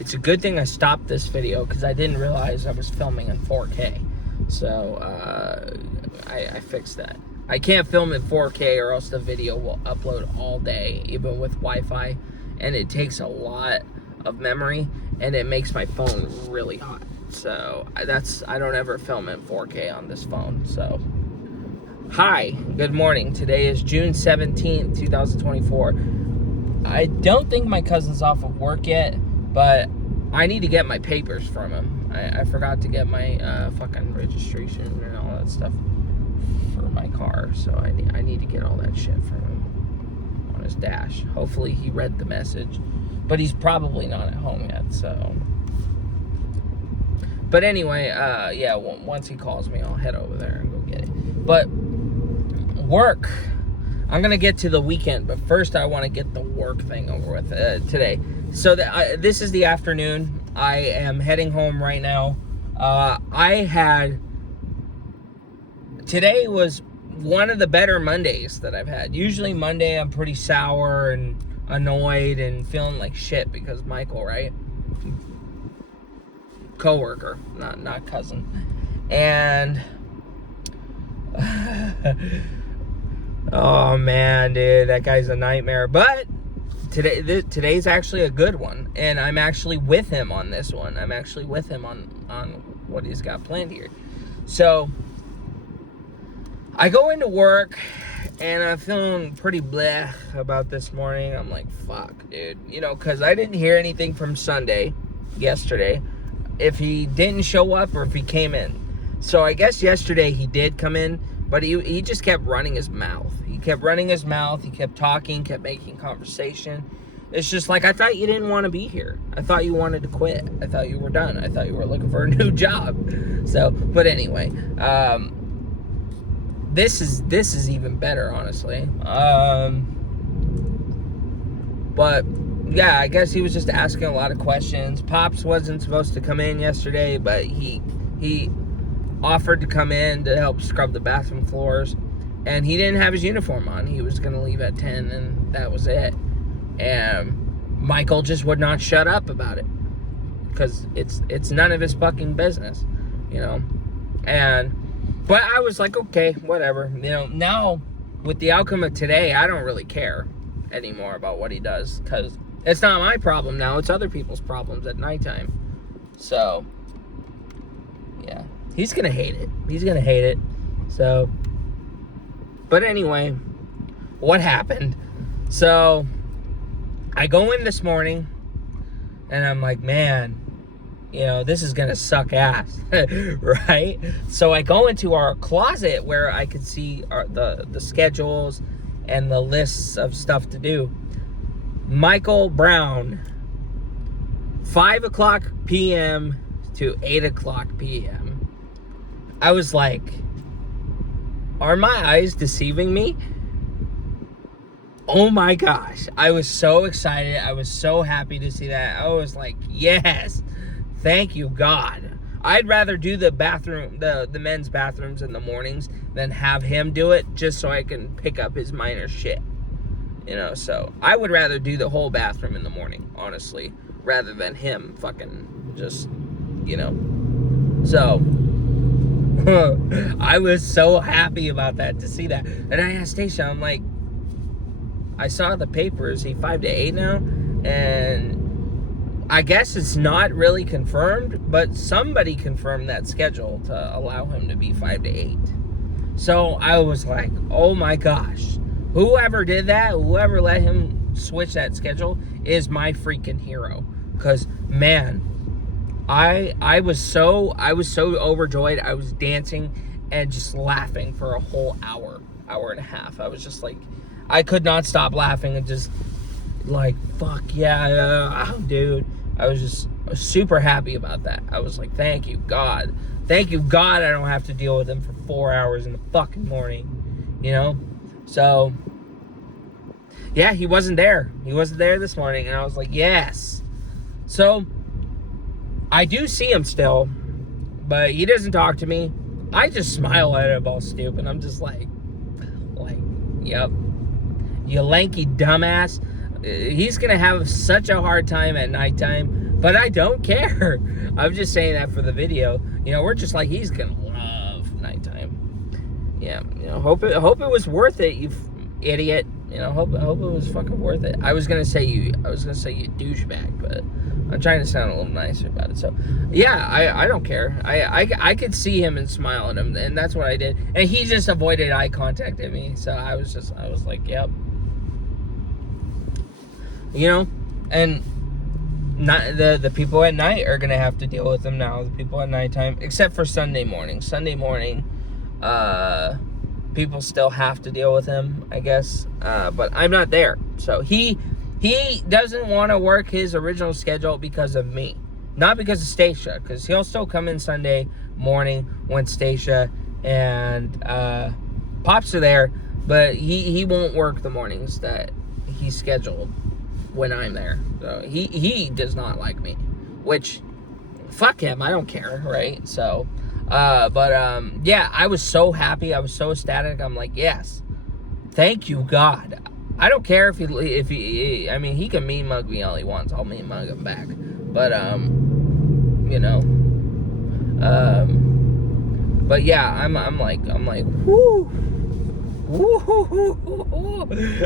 It's a good thing I stopped this video because I didn't realize I was filming in 4K. So I fixed that. I can't film in 4K or else the video will upload all day, even with Wi-Fi. And it takes a lot of memory, and it makes my phone really hot. So I don't ever film in 4K on this phone. So hi, good morning. Today is June 17th, 2024. I don't think my cousin's off of work yet, but I need to get my papers from him. I forgot to get my fucking registration and all that stuff for my car, so I need to get all that shit from him on his dash. Hopefully he read the message, but he's probably not at home yet, so. But anyway, yeah, once he calls me, I'll head over there and go get it. But work, I'm gonna get to the weekend, but first I want to get the work thing over with today. So this is the afternoon. I am heading home right now. Today was one of the better Mondays that I've had. Usually Monday I'm pretty sour and annoyed and feeling like shit because Michael, right? Coworker, not cousin. And oh man, dude, that guy's a nightmare. But today's actually a good one, and I'm actually with him on this one. I'm actually with him on what he's got planned here. So I go into work and I'm feeling pretty bleh about this morning. I'm like, fuck, dude, because I didn't hear anything from yesterday, if he didn't show up or if he came in. So I guess yesterday he did come in, but he just kept running his mouth. He kept running his mouth. He kept talking, kept making conversation. It's just like, I thought you didn't want to be here. I thought you wanted to quit. I thought you were done. I thought you were looking for a new job. So, but anyway, this is even better, honestly. But yeah, I guess he was just asking a lot of questions. Pops wasn't supposed to come in yesterday, but he offered to come in to help scrub the bathroom floors, and he didn't have his uniform on. He was gonna leave at 10, and that was it. And Michael just would not shut up about it because it's none of his fucking business, but I was like, okay, whatever. Now with the outcome of today, I don't really care anymore about what he does because it's not my problem now. It's other people's problems at nighttime. So yeah, he's gonna hate it. He's gonna hate it. So, but anyway, what happened? So I go in this morning and I'm like, man, this is gonna suck ass, right? So I go into our closet where I could see the schedules and the lists of stuff to do. Michael Brown, 5 o'clock p.m. to 8 o'clock p.m. I was like, are my eyes deceiving me? Oh my gosh. I was so excited. I was so happy to see that. I was like, yes, thank you, God. I'd rather do the men's bathrooms in the mornings than have him do it just so I can pick up his minor shit. So I would rather do the whole bathroom in the morning, honestly, rather than him fucking just, So I was so happy about that, to see that. And I asked Stacia, I'm like, I saw the papers, he 5 to 8 now, and I guess it's not really confirmed, but somebody confirmed that schedule to allow him to be 5 to 8. So I was like, oh my gosh, whoever did that, whoever let him switch that schedule is my freaking hero. Because man, I was so overjoyed. I was dancing and just laughing for a whole hour and a half. I was just like, I could not stop laughing and just like, fuck yeah, dude. I was just super happy about that. I was like, thank you, God. Thank you, God, I don't have to deal with him for 4 hours in the fucking morning, So, yeah, he wasn't there. He wasn't there this morning, and I was like, yes. So, I do see him still, but he doesn't talk to me. I just smile at him all stupid. I'm just like, yep. You lanky dumbass. He's going to have such a hard time at nighttime But I don't care. I'm just saying that for the video. You know, we're just like, he's gonna love nighttime. Yeah, you know, hope it was worth it, you idiot. You know, hope it was fucking worth it. I was gonna say you douchebag, but I'm trying to sound a little nicer about it. So, yeah, I don't care. I could see him and smile at him, and that's what I did. And he just avoided eye contact at me. So I was like, yep. You know, and not the people at night are gonna have to deal with him now. The people at nighttime, except for Sunday morning. Sunday morning, people still have to deal with him, I guess. But I'm not there, so he doesn't want to work his original schedule because of me, not because of Stacia, because he'll still come in Sunday morning when Stacia and Pops are there, but he won't work the mornings that he's scheduled when I'm there. So he does not like me, which, fuck him, I don't care, right? So, yeah, I was so happy, I was so ecstatic. I'm like, yes, thank you, God. I don't care if he, I mean, he can mean mug me all he wants. I'll mean mug him back. But, you know, but yeah, I'm like, whoo, woo.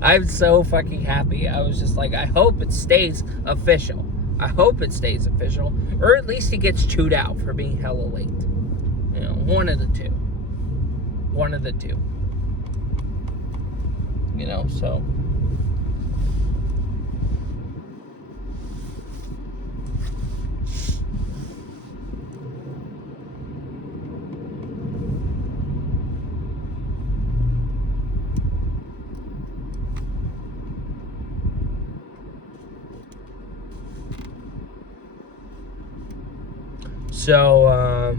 I'm so fucking happy. I was just like, I hope it stays official. I hope it stays official, or at least he gets chewed out for being hella late. You know, one of the two. You know, so. So,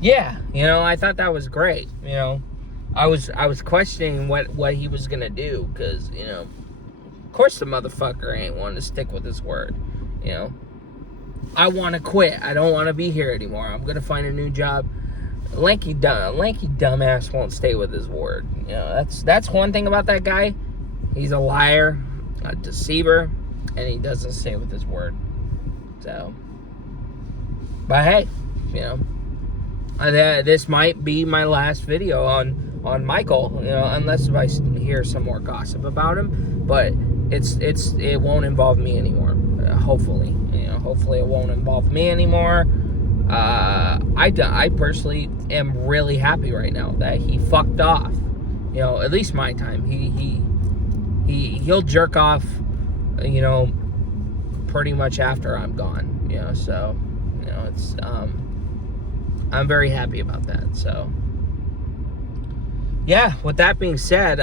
yeah, you know, I thought that was great. You know, I was questioning what he was gonna do, because, you know, of course the motherfucker ain't wanting to stick with his word. You know, I want to quit. I don't want to be here anymore. I'm gonna find a new job. Lanky dumbass won't stay with his word. You know, that's one thing about that guy. He's a liar, a deceiver, and he doesn't stay with his word. So, but hey, you know, this might be my last video on Michael, you know, unless I hear some more gossip about him. But it won't involve me anymore. Hopefully, you know, hopefully it won't involve me anymore. I personally am really happy right now that he fucked off. You know, at least my time. He'll jerk off, you know, pretty much after I'm gone. You know, so, you know, it's I'm very happy about that. So, yeah, with that being said,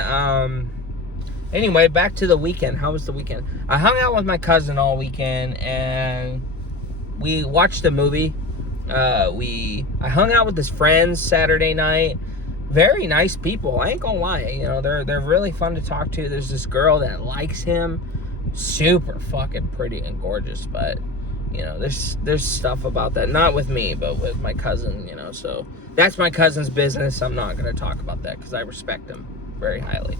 anyway, back to the weekend. How was the weekend? I hung out with my cousin all weekend, and we watched a movie. I hung out with his friends Saturday night. Very nice people, I ain't gonna lie. You know, they're really fun to talk to. There's this girl that likes him. Super fucking pretty and gorgeous, but, you know, there's stuff about that. Not with me, but with my cousin, you know. So that's my cousin's business. I'm not going to talk about that because I respect him very highly.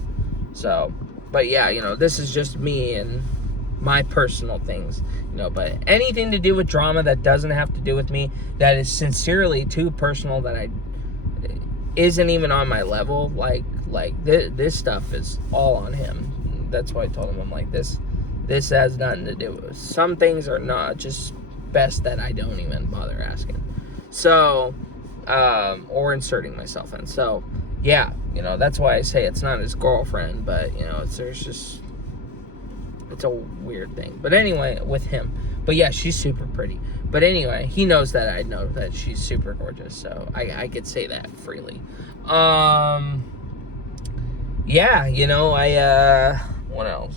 So, but yeah, you know, this is just me and my personal things, you know. But anything to do with drama that doesn't have to do with me, that is sincerely too personal, that isn't even on my level, like this stuff is all on him. That's why I told him, I'm like, this has nothing to do with it. Some things are not, just best that I don't even bother asking. So, or inserting myself in. So, yeah, you know, that's why I say it's not his girlfriend, but, you know, it's a weird thing. But anyway, with him. But yeah, she's super pretty. But anyway, he knows that I know that she's super gorgeous, so I could say that freely. Yeah, you know, what else?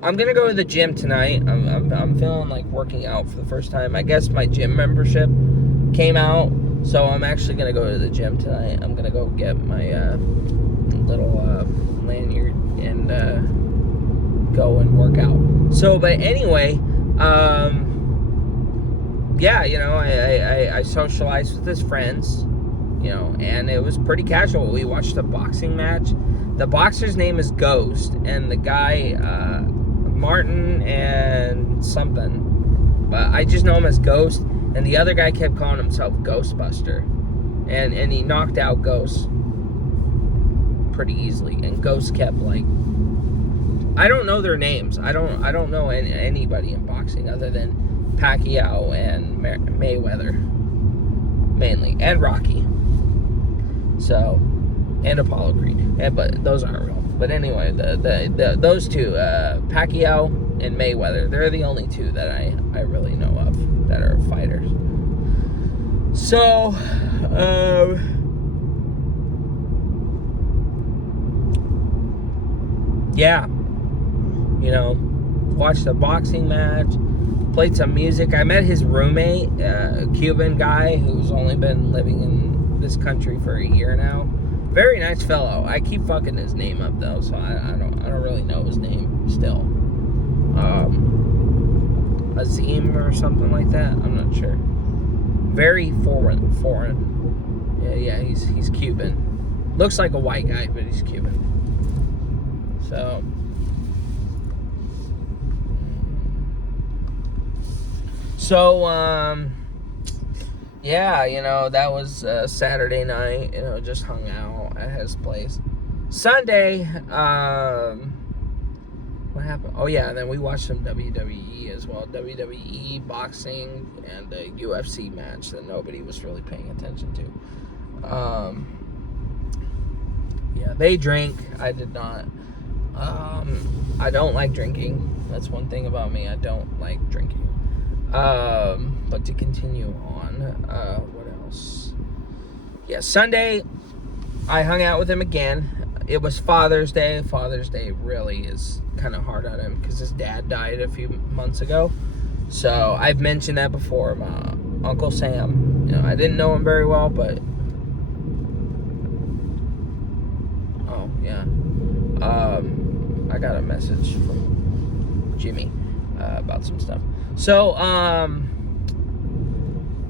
I'm gonna go to the gym tonight. I'm feeling like working out for the first time. I guess my gym membership came out, so I'm actually gonna go to the gym tonight. I'm gonna go get my little lanyard and go and work out. So, but anyway, yeah, you know, I socialized with his friends, you know, and it was pretty casual. We watched a boxing match. The boxer's name is Ghost, and the guy Martin and something. But I just know him as Ghost. And the other guy kept calling himself Ghostbuster. And he knocked out Ghost pretty easily. And Ghost kept like... I don't know their names. I don't know anybody in boxing other than Pacquiao and Mayweather. Mainly. And Rocky. So... and Apollo Creed. But those aren't real. But anyway, those two, Pacquiao and Mayweather, they're the only two that I really know of that are fighters. So, yeah, you know, watched the boxing match, played some music. I met his roommate, a Cuban guy who's only been living in this country for a year now. Very nice fellow. I keep fucking his name up though, so I don't really know his name still. Azim or something like that. I'm not sure. Very foreign. Yeah, he's Cuban. Looks like a white guy, but he's Cuban. So yeah, you know, that was Saturday night, you know, just hung out at his place. Sunday, what happened? Oh yeah, and then we watched some WWE as well. WWE, boxing, and a UFC match that nobody was really paying attention to. Yeah, they drank. I did not. I don't like drinking. That's one thing about me. I don't like drinking. But to continue on, what else? Yeah, Sunday, I hung out with him again. It was Father's Day. Father's Day really is kind of hard on him because his dad died a few months ago. So I've mentioned that before. My Uncle Sam, you know, I didn't know him very well, but oh yeah, I got a message from Jimmy about some stuff. So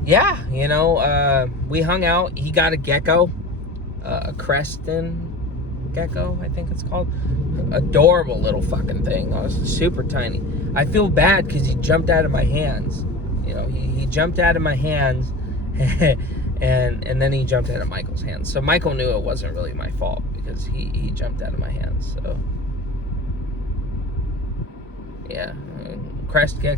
yeah, you know, we hung out. He got a gecko, a Creston gecko, I think it's called. Adorable little fucking thing. It was super tiny. I feel bad because he jumped out of my hands. You know, he jumped out of my hands, and then he jumped out of Michael's hands. So Michael knew it wasn't really my fault because he jumped out of my hands. So yeah, Creston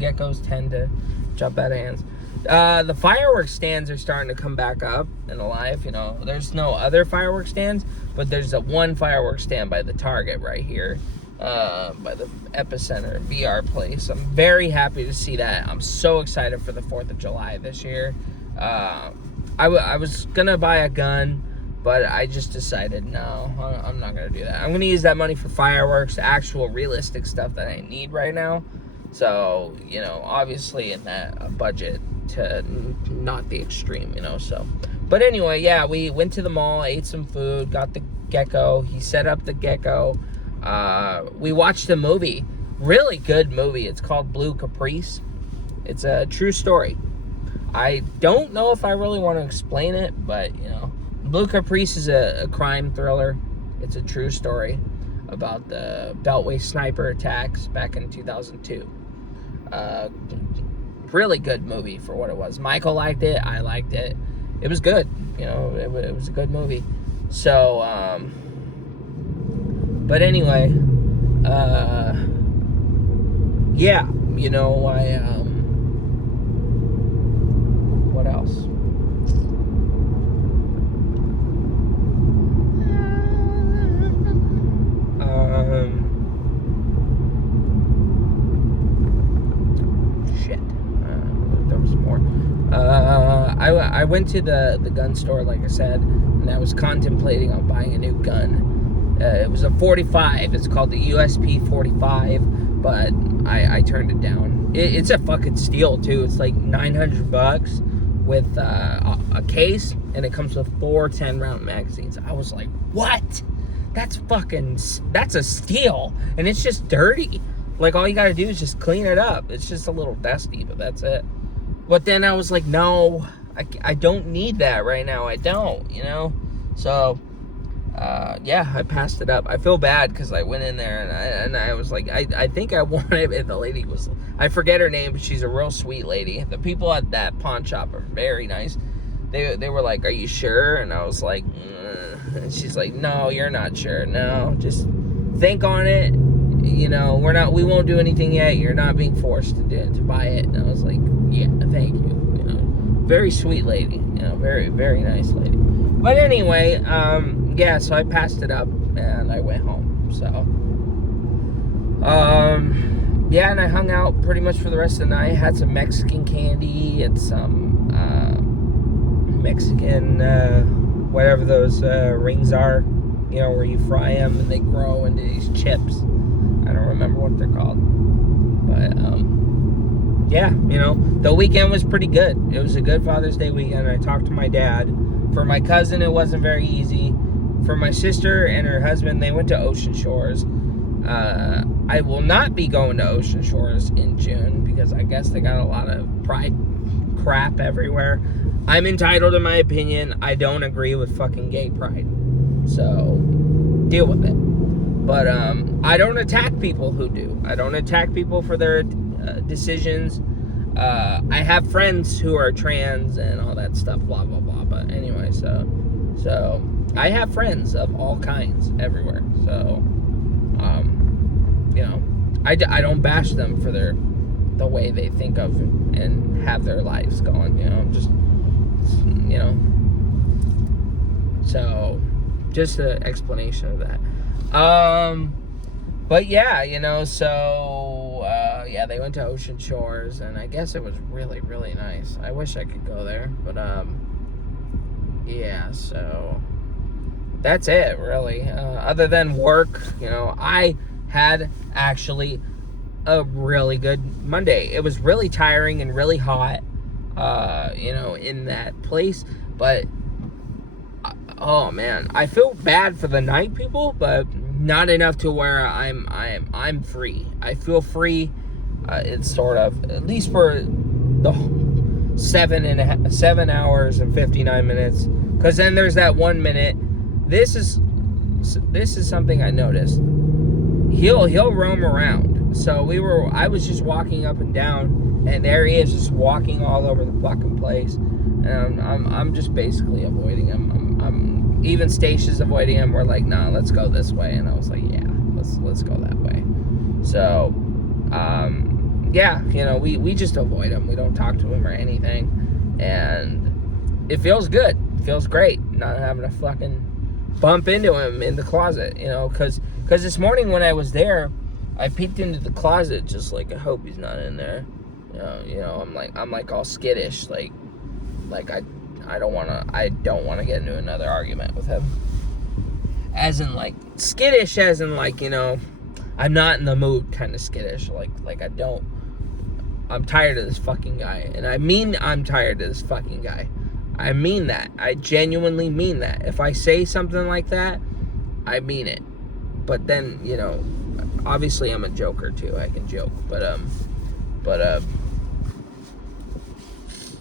geckos tend to jump out of hands. The fireworks stands are starting to come back up and alive. You know, there's no other fireworks stands, but there's a one fireworks stand by the Target right here, by the Epicenter VR place. I'm very happy to see that. I'm so excited for the 4th of July this year. I was gonna buy a gun, but I just decided no, I'm not gonna do that. I'm gonna use that money for fireworks, actual realistic stuff that I need right now. So, you know, obviously in that budget to not the extreme, you know, so. But anyway, yeah, we went to the mall, ate some food, got the gecko. He set up the gecko. We watched a movie, really good movie. It's called Blue Caprice. It's a true story. I don't know if I really want to explain it, but, you know, Blue Caprice is a crime thriller. It's a true story about the Beltway sniper attacks back in 2002. Really good movie for what it was. Michael liked it. I liked it. It was good. You know, it was a good movie. So, but anyway, yeah, you know, what else? There was more. I went to the gun store, like I said, and I was contemplating on buying a new gun. It was a 45. It's called the USP 45, but I turned it down. It's a fucking steal too. It's like $900 with a case, and it comes with 4 10-round magazines. I was like, what? That's a steal, and it's just dirty. Like, all you gotta do is just clean it up. It's just a little dusty, but that's it. But then I was like, no, I don't need that right now. I don't, you know? So, yeah, I passed it up. I feel bad because I went in there and I was like, I think I wanted it. The lady was, I forget her name, but she's a real sweet lady. The people at that pawn shop are very nice. They were like, are you sure? And I was like, and she's like, no, you're not sure. No, just think on it. You know, we won't do anything yet. You're not being forced to buy it. And I was like, yeah, thank you. You know, very sweet lady. You know, very, very nice lady. But anyway, yeah, so I passed it up and I went home. So, yeah, and I hung out pretty much for the rest of the night. Had some Mexican candy and some Mexican, whatever those rings are, you know, where you fry them and they grow into these chips. I don't remember what they're called. But, yeah, you know, the weekend was pretty good. It was a good Father's Day weekend. I talked to my dad. For my cousin, it wasn't very easy. For my sister and her husband, they went to Ocean Shores. I will not be going to Ocean Shores in June because I guess they got a lot of pride crap everywhere. I'm entitled to my opinion. I don't agree with fucking gay pride. So, deal with it. But, I don't attack people who do. I don't attack people for their decisions. I have friends who are trans and all that stuff, blah, blah, blah. But anyway, so I have friends of all kinds everywhere. So, you know, I don't bash them for the way they think of and have their lives going, you know, just, you know. So, just an explanation of that. But yeah, you know, so, yeah, they went to Ocean Shores, and I guess it was really, really nice. I wish I could go there, but, yeah, so, that's it, really. Other than work, you know, I had actually a really good Monday. It was really tiring and really hot, you know, in that place, but, oh, man, I feel bad for the night people, but not enough to where I'm free. I feel free. It's sort of, at least for the 7 hours and 59 minutes. Because then there's that 1 minute. This is something I noticed. He'll roam around. So I was just walking up and down, and there he is, just walking all over the fucking place. And I'm just basically avoiding him. Even Stacia's avoiding him. We're like, nah, let's go this way. And I was like, yeah, let's go that way. So, yeah, you know, we just avoid him. We don't talk to him or anything. And it feels good. It feels great not having to fucking bump into him in the closet, you know, because this morning when I was there, I peeked into the closet just like, I hope he's not in there. You know, I'm like all skittish, like I don't want to get into another argument with him. As in, like, skittish, as in, like, you know, I'm not in the mood kind of skittish. Like I'm tired of this fucking guy. And I mean I'm tired of this fucking guy. I mean that. I genuinely mean that. If I say something like that, I mean it. But then, you know, obviously I'm a joker, too. I can joke. But,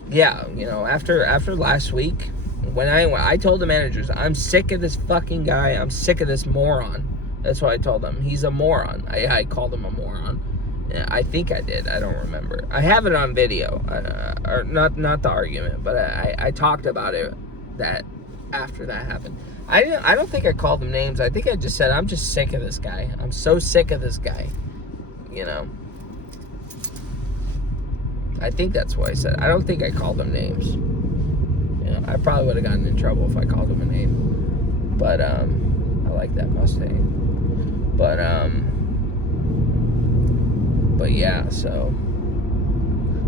yeah, you know, after last week, when I told the managers, I'm sick of this fucking guy. I'm sick of this moron. That's what I told them. He's a moron. I called him a moron. I think I did. I don't remember. I have it on video, or not the argument, but I talked about it that after that happened. I don't think I called them names. I think I just said I'm just sick of this guy. I'm so sick of this guy. You know. I think that's what I said. I don't think I called them names. You know, I probably would have gotten in trouble if I called them a name. But I like that Mustang. But yeah, so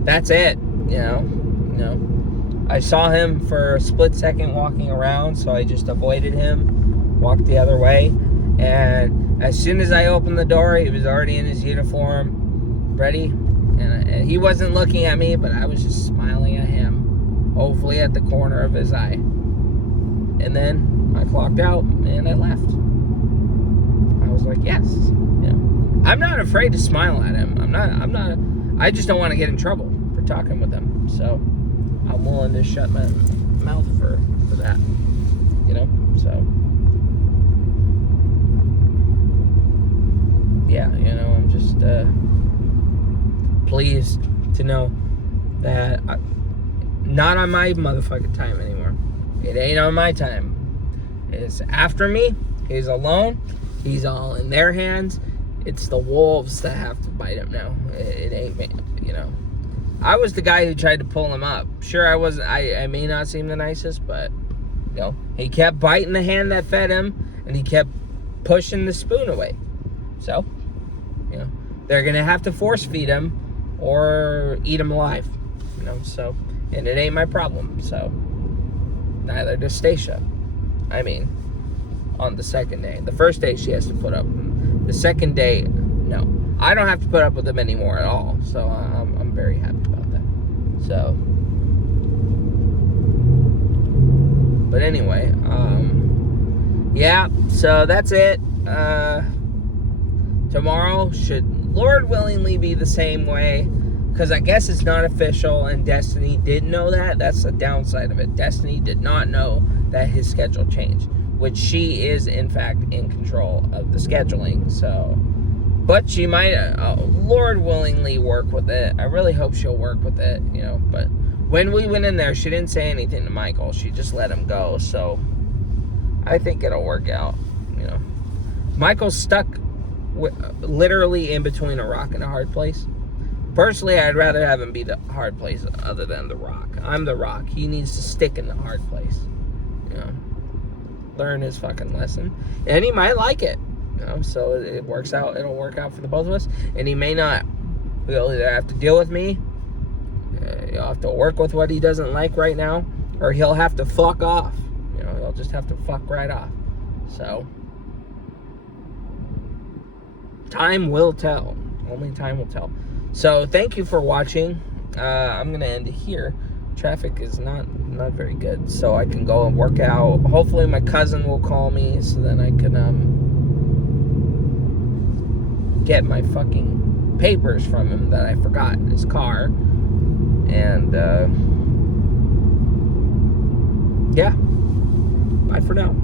that's it. You know, I saw him for a split second walking around, so I just avoided him, walked the other way, and as soon as I opened the door, he was already in his uniform, ready. And he wasn't looking at me, but I was just smiling at him, hopefully at the corner of his eye. And then I clocked out and I left. I was like, yes. You know, I'm not afraid to smile at him. I just don't want to get in trouble for talking with him. So I'm willing to shut my mouth for that. You know? So yeah, I'm just pleased to know that not on my motherfucking time anymore. It ain't on my time. It's after me. He's alone. He's all in their hands. It's the wolves that have to bite him now. It ain't me, I was the guy who tried to pull him up. Sure, I may not seem the nicest, but, he kept biting the hand that fed him, and he kept pushing the spoon away. So, they're going to have to force feed him or eat him alive, so, and it ain't my problem, so, neither does Stacia. I mean, on the second day. The first day she has to put up. The second day, no. I don't have to put up with them anymore at all, so I'm very happy about that. So, but anyway, yeah, so that's it. Tomorrow should, Lord willingly, be the same way, because I guess it's not official, and Destiny didn't know that. That's the downside of it. Destiny did not know that his schedule changed, which she is, in fact, in control of the scheduling, so, but she might, Lord willingly, work with it. I really hope she'll work with it, but when we went in there, she didn't say anything to Michael. She just let him go, so I think it'll work out, Michael's stuck literally in between a rock and a hard place. Personally, I'd rather have him be the hard place other than the rock. I'm the rock. He needs to stick in the hard place, learn his fucking lesson, and he might like it, so it works out. It'll work out for the both of us, and he may not. He'll either have to deal with me, he'll have to work with what he doesn't like right now, or he'll have to fuck off. He'll just have to fuck right off. So time will tell. Only time will tell. So thank you for watching. I'm gonna end it here. Traffic is not very good, so I can go and work out. Hopefully my cousin will call me, so then I can get my fucking papers from him that I forgot in his car. And yeah, bye for now.